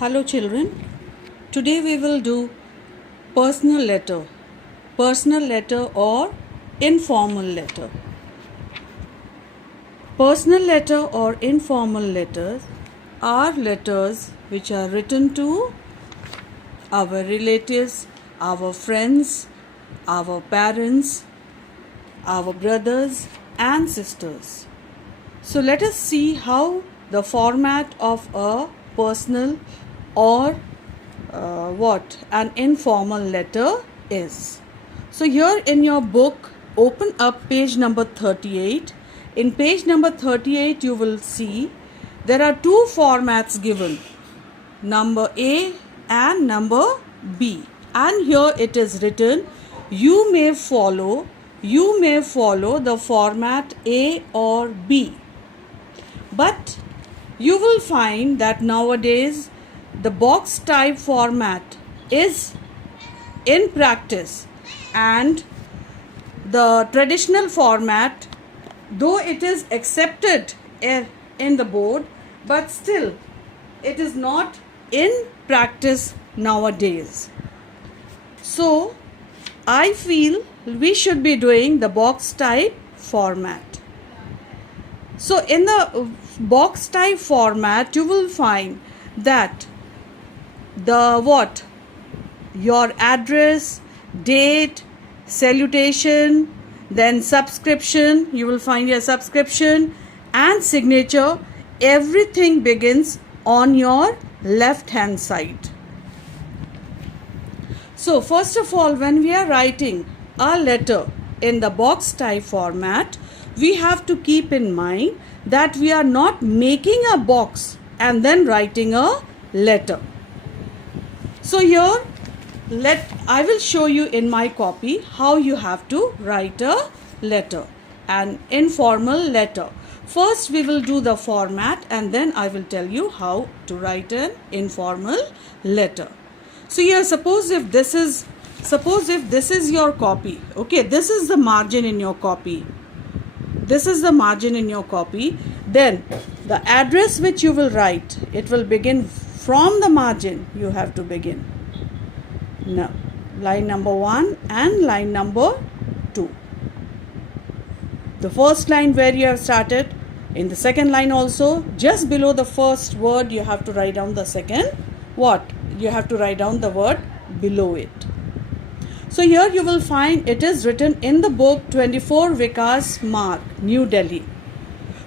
Hello children, today we will do personal letter or informal letter. Personal letter or informal letters are letters which are written to our relatives, our friends, our parents, our brothers and sisters. So let us see how the format of a personal or an informal letter is. So here in your book, open up page number 38. In page number 38, you will see there are two formats given, number A and number B. And here it is written, you may follow the format A or B. But you will find that nowadays the box type format is in practice, and the traditional format, though it is accepted in the board, but still it is not in practice nowadays. So I feel we should be doing the box type format. So in the box type format, you will find that your address, date, salutation, then subscription, you will find your subscription and signature, everything begins on your left hand side. So first of all, when we are writing a letter in the box type format, we have to keep in mind that we are not making a box and then writing a letter. So here I will show you in my copy how you have to write a letter, an informal letter. First we will do the format and then I will tell you how to write an informal letter. So here suppose if this is your copy, okay, this is the margin in your copy. This is the margin in your copy. Then the address which you will write, it will begin from the margin. You have to begin. Now, line number 1 and line number 2. The first line where you have started, in the second line also, just below the first word, you have to write down the second. You have to write down the word below it. So here you will find it is written in the book 24 Vikas Marg, New Delhi.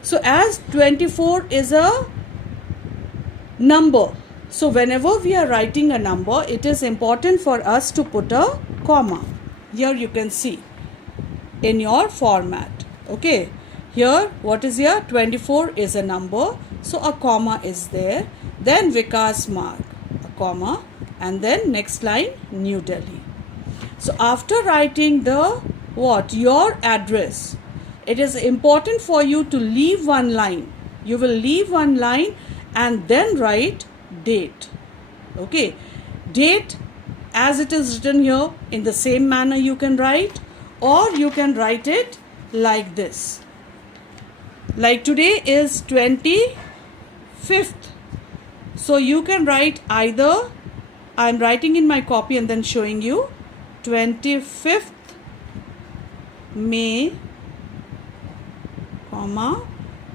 So as 24 is a number, so whenever we are writing a number, it is important for us to put a comma. Here you can see in your format. Okay, here what is here? 24 is a number, so a comma is there. Then Vikas Marg, a comma, and then next line New Delhi. So after writing your address, it is important for you to leave one line. You will leave one line and then write date. Okay, date as it is written here, in the same manner you can write, or you can write it like this. Like today is 25th. So you can write either, I am writing in my copy and then showing you, 25th May,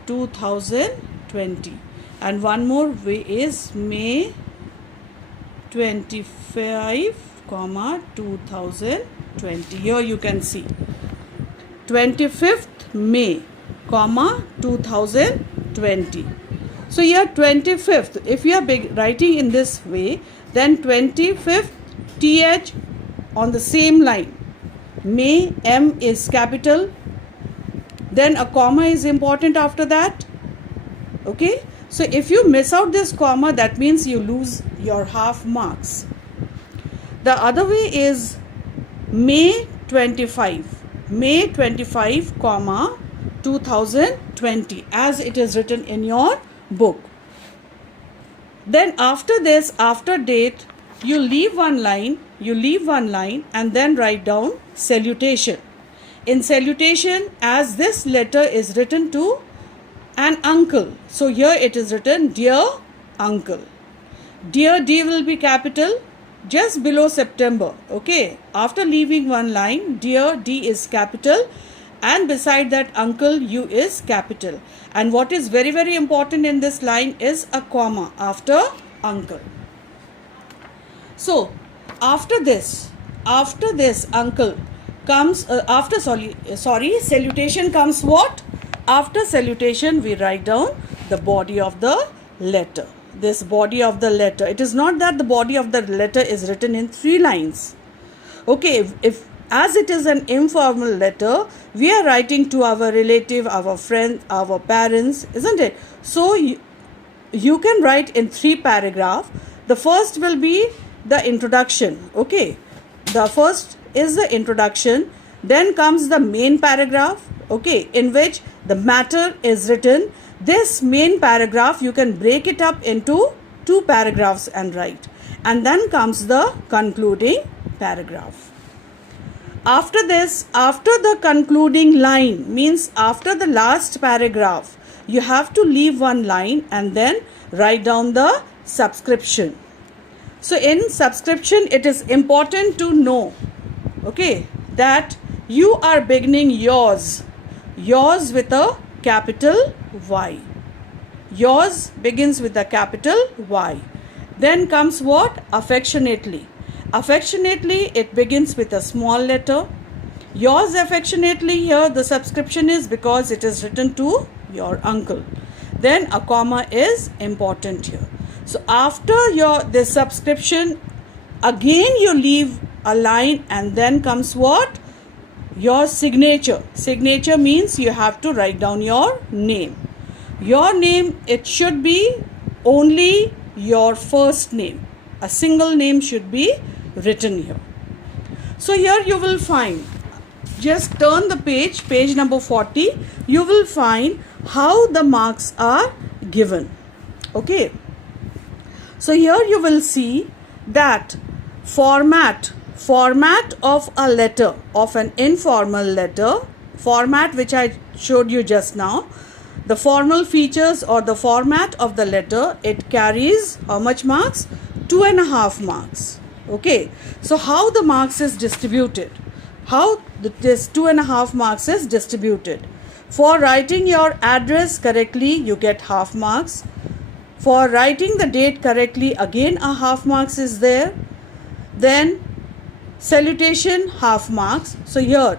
2020. And one more way is May 25, 2020. Here you can see 25th May, 2020. So here 25th, if you are writing in this way, then 25th TH on the same line. May, M is capital. Then a comma is important after that. Okay. So if you miss out this comma, that means you lose your half marks. The other way is May 25. May 25, 2020, as it is written in your book. Then after this, after date, you leave one line and then write down salutation. In salutation, as this letter is written to an uncle, so here it is written, dear uncle. Dear D will be capital just below September. Okay, after leaving one line, Dear D is capital, and beside that Uncle U is capital. And what is very, very important in this line is a comma after uncle. So after this uncle comes salutation comes what? After salutation we write down the body of the letter. This body of the letter, it is not that the body of the letter is written in 3 lines. Okay, if as it is an informal letter, we are writing to our relative, our friend, our parents, isn't it? So you can write in 3 paragraphs. The first will be the introduction. Okay, the first is the introduction, then comes the main paragraph, okay, in which the matter is written. This main paragraph you can break it up into 2 paragraphs and write, and then comes the concluding paragraph. After this, after the concluding line, means after the last paragraph, you have to leave one line and then write down the subscription. So in subscription, it is important to know, okay, that you are beginning yours with a capital Y. Yours begins with a capital Y. Then comes what? Affectionately. Affectionately, it begins with a small letter. Yours affectionately, here the subscription is because it is written to your uncle. Then a comma is important here. So after this subscription, again you leave a line, and then comes what? Your signature. Signature means you have to write down your name. Your name, it should be only your first name. A single name should be written here. So here you will find, just turn the page number 40, you will find how the marks are given. Okay. So here you will see that format of a letter, of an informal letter, format which I showed you just now, the formal features or the format of the letter, it carries how much marks? 2.5 marks. Okay, so how the marks is distributed? How this 2.5 marks is distributed? For writing your address correctly, you get half marks. For writing the date correctly, again a half marks is there. Then salutation, half marks. So here,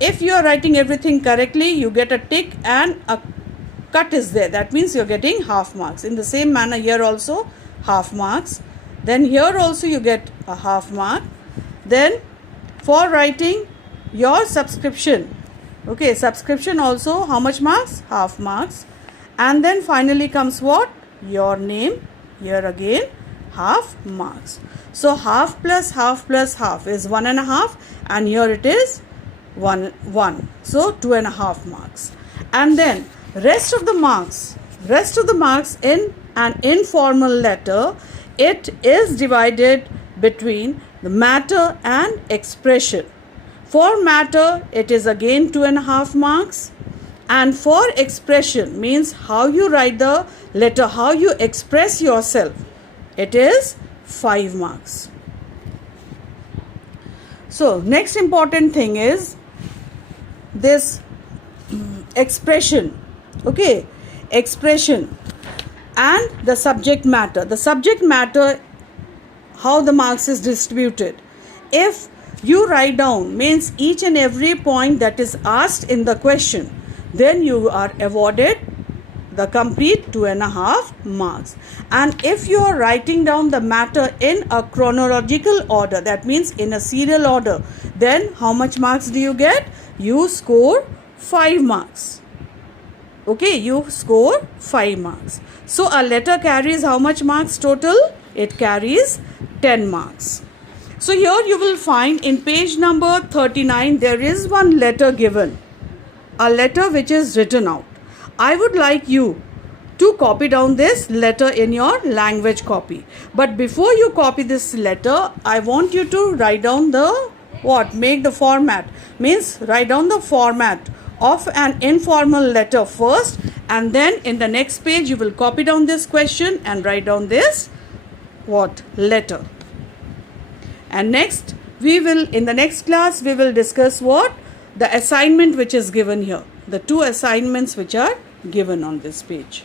if you are writing everything correctly, you get a tick and a cut is there. That means you are getting half marks. In the same manner, here also half marks. Then here also you get a half mark. Then for writing your subscription, okay, subscription also how much marks? Half marks. And then finally comes what? Your name. Here again half marks. So half plus half plus half is 1.5, and here it is 1. So 2.5 marks. And then rest of the marks in an informal letter, it is divided between the matter and expression. For matter, it is again 2.5 marks. And for expression, means how you write the letter, how you express yourself, it is 5 marks. So next important thing is this expression. Okay, expression and the subject matter. The subject matter, how the marks is distributed. If you write down, means each and every point that is asked in the question, then you are awarded the complete 2.5 marks. And if you are writing down the matter in a chronological order, that means in a serial order, then how much marks do you get? You score 5 marks. Okay, you score 5 marks. So a letter carries how much marks total? It carries 10 marks. So here you will find in page number 39, there is one letter given. A letter which is written out. I would like you to copy down this letter in your language copy. But before you copy this letter, I want you to write down the what? Make the format. Means write down the format of an informal letter first, and then in the next page you will copy down this question and write down this what? Letter. And next, in the next class, we will discuss what? The assignment which is given here. The two assignments which are given on this page.